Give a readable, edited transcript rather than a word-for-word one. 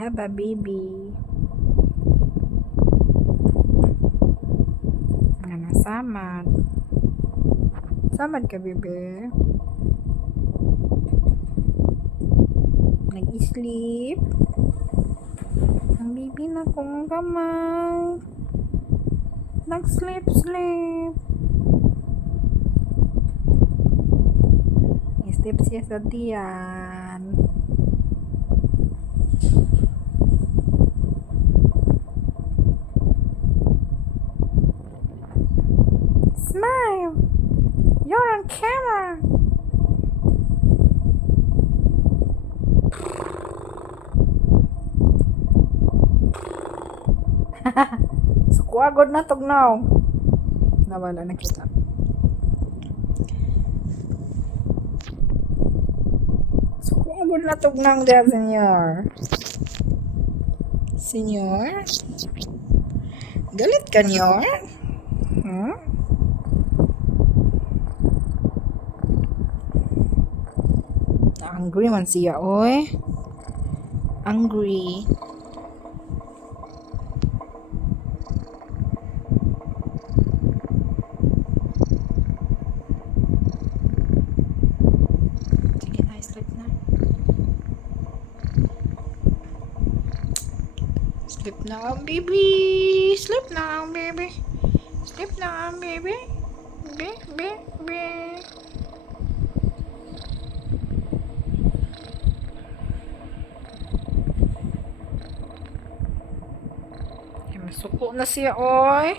have a baby. Nga samad. Samad ka, bebe. Nag-sleep. Ang baby na kong kamay. Nag-sleep. Sleep siya sa tiyan. Smile! You're on camera! Sukwagod na tugnaw. Nawala na kita. Sukwagod na tugnaw dyan, senyor. Senyor? Galit ka, senyor? Hmm? Angry man siya, oy. Angry. Sige na, sleep na. Sleep na ang baby. Sleep na ang baby. Sleep na ang baby. Baby. Masuko na siya, oy.